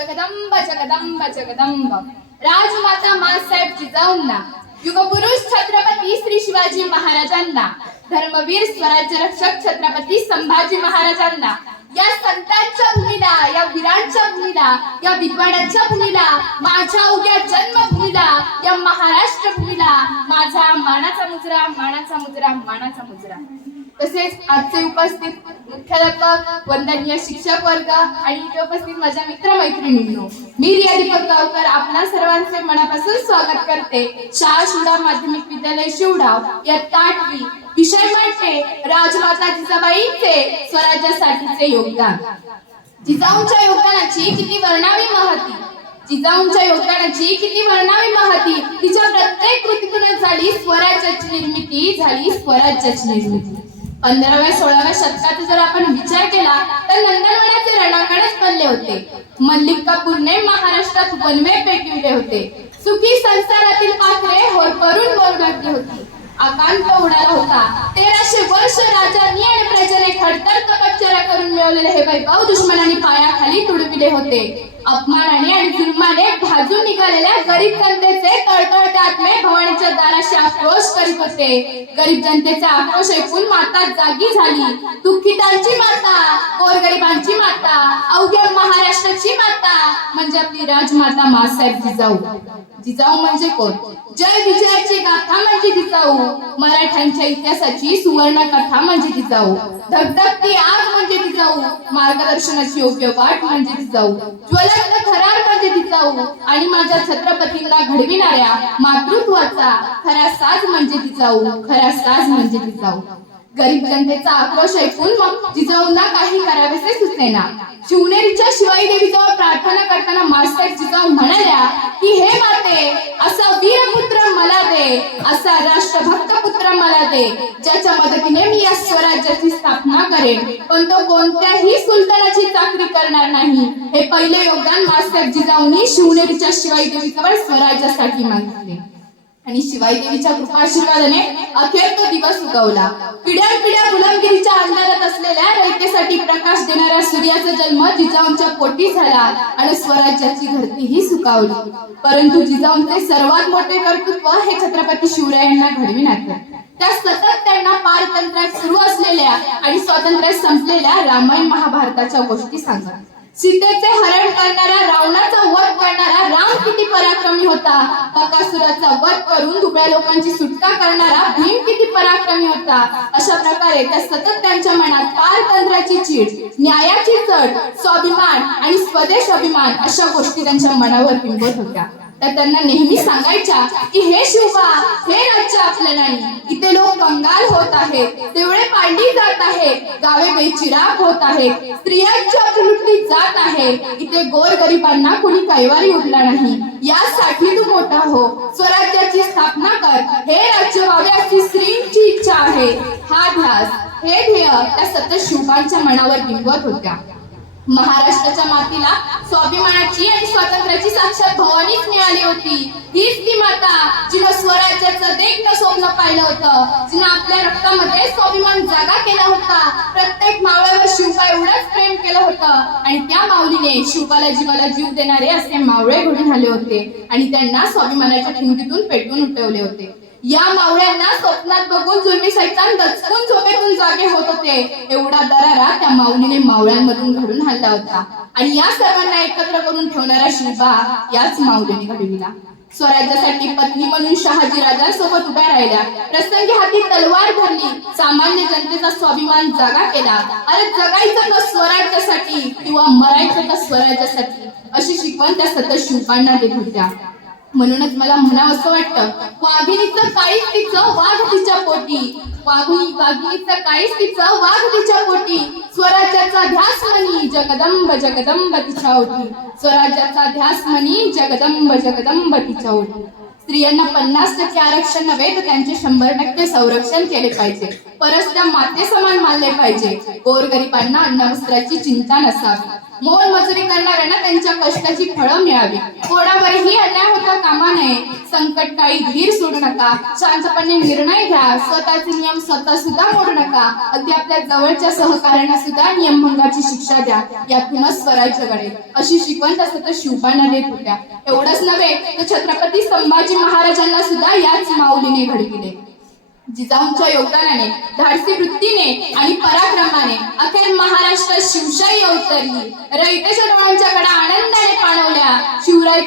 जगदंब जगदंब जगदंब. राजमाता मासाहेब जिजाऊंना युगपुरुष छत्रपती श्री शिवाजी महाराजांना. धर्मवीर स्वराज्य रक्षक छत्रपती संभाजी महाराजांना. या संतांच्या भूमीला या वीरांच्या भूमीला या विद्वानांच्या भूमीला माझ्या उद्या जन्मभूमीला या महाराष्ट्र भूमीला माझा मानाचा मुजरा मानाचा मुजरा मानाचा मुजरा. तसेच आजचे उपस्थित मुख्याध्यापक वंदनीय शिक्षक वर्ग आणि इथे उपस्थित माझ्या मित्र मैत्रिणींनो मी रिया दीपक गावकर आपल्या सर्वांचे मनापासून स्वागत करते. शाळा शिवडा माध्यमिक विद्यालय शिवडाव या आठवी विषय म्हणजे राजमाता जिजाबाईंचे स्वराज्यासाठीचे योगदान. जिजाऊंच्या योगदानाची किती वर्णावी महती? जिजाऊंच्या योगदानाची किती वर्णावी महती? तिच्या प्रत्येक कृतीतूनच झाली स्वराज्याची निर्मिती झाली स्वराज्याची निर्मिती. पंधराव्या सोळाव्या शतकात जर आपण विचार केला तर नंदनवनाचे रणांगणच बनले होते. मल्लिकापूरने महाराष्ट्रात वनवे पेटविले होते. सुखी संसारातील पाखरे होर करून घातली होती. आकांत उडाला होता. तेराशे वर्ष राजांनी आणि प्रजेने खडतर तपश्चर्या करून मिळवलेले हे वैभव दुश्मनांनी पायाखाली तुडविले होते. अपमानाने आणि जुलमाने भाजून निघालेल्या गरीब जनतेचे तळतळते आत्मे भवानीच्या दाराशी आक्रोश करीत होते. गरीब जनतेचा आक्रोश ऐकून माता जागी झाली. दुःखितांची माता गोरगरिबांची माता अवघ्या राजाची माता म्हणजे आपली राजमाता मासाहेब जिजाऊ. जिजाऊ म्हणजे कोण? जय विजयाची गाथा म्हणजे जिजाऊ. मराठ्यांच्या इतिहासाची सुवर्ण कथा म्हणजे जिजाऊ. धगधगती आग म्हणजे जिजाऊ. मार्गदर्शनाची योग्य वाट म्हणजे जिजाऊ. ज्वलंत खरार म्हणजे जिजाऊ. आणि माझ्या छत्रपतींना घडविणाऱ्या मातृत्वाचा खरा साज म्हणजे जिजाऊ. खरा साज म्हणजे जिजाऊ. गरीब जनतेचा आक्रोश ऐकून मग जिजाऊंना काही करावेसे सुचेना. शिवनेरीच्या शिवाई देवीजवळ प्रार्थना करताना मास्टर जिजाऊ म्हणाल्या की हे माते असा वीरपुत्र मला दे असा राष्ट्रभक्त पुत्र ज्याच्या मदतीने मी या स्वराज्याची स्थापना करेन. पण तो कोणत्याही सुलतानाची चाकरी करणार नाही. हे पहिले योगदान मास्टर जिजाऊंनी शिवनेरीच्या शिवाई देवीजवळ स्वराज्यासाठी मागितले. आणि शिवाई देवीच्या कृपा आशीर्वादाने अखेर तो दिवस उगवला. पिढ्या पिढ्या गुलामगिरीच्या अंधारात असलेल्या रयतेसाठी प्रकाश देणाऱ्या सूर्याचा जन्म जिजाऊंच्या पोटी झाला आणि स्वराज्याची धरतीही सुकावली. परंतु जिजाऊंचे सर्वात मोठे कर्तृत्व हे छत्रपती शिवरायांना घडविण्यात त्या सतत त्यांना पारतंत्र्यात सुरू असलेल्या आणि स्वातंत्र्यात संपलेल्या रामायण महाभारताच्या गोष्टी सांगतात सीतेचे हरण करणारा रावणाचा वध करणारा राम किती पराक्रमी होता? बकासुराचा वध करून दुबळ्या लोकांची सुटका करणारा भीम किती पराक्रमी होता? अशा प्रकारे त्या सतत त्यांच्या मनात पारतंत्र्याची चीड न्यायाची चढ स्वाभिमान आणि स्वदेश अभिमान अशा गोष्टी त्यांच्या मनावर बिंबत होत्या. त्या त्यांना नेहमी सांगायच्या की हे शिवबा हे राज्य आपलं नाही. इथे लोक कंगाल होत आहेत तेवढे पांडी जात आहे गावे बेचिराग होत आहेत स्त्रियांची अभिवृत्ती जात आहे. इथे गोर गरिबांना कुणी कैवारी उरला नाही. यासाठी तू मोठा हो. स्वराज्याची स्थापना कर. हे राज्य व्हावे अशी स्त्रीची इच्छा आहे. हा ध्यास हे ध्येय त्या सतत शिवबांच्या मनावर बिंबवत होत्या. महाराष्ट्राच्या मातीला स्वाभिमानाची आणि स्वातंत्र्याची साक्षात भवानीच मिळाली होती. हीच ती माता जिनं स्वराज्याचं देखणं स्वप्न पाहिलं होतं. जिनं आपल्या रक्तामध्ये स्वाभिमान जागा केला होता. प्रत्येक मावळ्यावर शिवबा एवढंच प्रेम केलं होतं. आणि त्या माऊलीने शिवबाला जीवाला जीव देणारे असे मावळे घडून आले होते. आणि त्यांना स्वाभिमानाच्या ठिंगीतून पेटवून उठवले होते. या मावळ्यांना स्वप्नात बघून जुलमी सैतान दचकून झोपेतून जागे होत होते एवढा दरारा त्या माऊलीने मावळ्यांमधून घडून आणला होता. आणि या सर्वांना एकत्र करून ठेवणारा शिल्पा याच माऊलीने घडविला. स्वराज्यासाठी पत्नी म्हणून शहाजी राजांसोबत उभ्या राहिल्या. प्रसंगी हाती तलवार धरली सामान्य जनतेचा स्वाभिमान जागा केला. अरे जगायचं का स्वराज्यासाठी किंवा मरायचं का स्वराज्यासाठी अशी शिकवण त्या सतत शिल्पांना देत होत्या. म्हणूनच मला म्हणावं असं वाटतं वाघिणीचं काहीच तिचं वाघ तिच्या पोटी. वाघिणी वाघिणीचं काहीच तिचं वाघ तिच्या पोटी. स्वराज्याचा ध्यास म्हणी जगदंब जगदंब तिच्या होती स्वराज्याचा ध्यास म्हणी जगदंब जगदंब तिच्या होती स्त्रियांना पन्नास टक्के आरक्षण नव्हे तर त्यांचे शंभर टक्के संरक्षण केले पाहिजे. परस त्या माते समान मानले पाहिजे. गोरगरिबांना अन्नवस्त्राची चिंता नसावी. मोल मजुरी करणाऱ्यांना त्यांच्या कष्टाची फळं मिळावी. कोणावरही अन्याय होता कामा नये. संकटकाळी धीर सोडू नका. शांतपणे निर्णय घ्या. स्वतःचे नियम स्वतः सुद्धा मोडू नका. अगदी आपल्या जवळच्या सहकार्यांना सुद्धा नियमभंगाची शिक्षा द्या. यातूनच स्वराज्य घडेल. अशी शिकवण तसं तर शिवबांना देत होत्या. एवढंच नव्हे तर छत्रपती संभाजी महाराजांना सुद्धा याच माऊलीने घडविले. जिजाऊंच्या योगदानाने धाडसी वृत्तीने आणि पराक्रमाने अखेर महाराष्ट्रात शिवशाही अवतरली. रयतेच्या डोळ्यांच्याकडे आनंदाने पाणवल्या शिवराय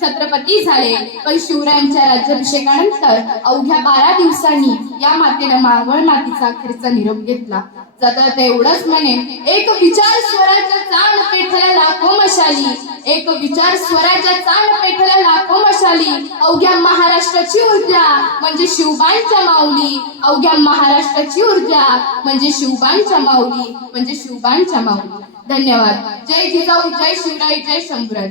छत्रपती झाले. पण शिवरायांच्या राज्याभिषेकानंतर अवघ्या बारा दिवसांनी या मातेनं मावळ मातीचा अखेरचा निरोप घेतला. जाता जाता एवढंच म्हणे एक विचार स्वराच्या चाल पेठला लाखो मशाली एक विचार स्वराच्या चाल पेठला लाखो मशाली अवघ्या महाराष्ट्राची ऊर्जा म्हणजे शिवबाईंच्या माऊली अवघ्या महाराष्ट्राची ऊर्जा म्हणजे शिवबाईंच्या माऊली म्हणजे शिवबाईंच्या माऊली. धन्यवाद. जय जिजाऊ जय शिवराय जय शंभूराज.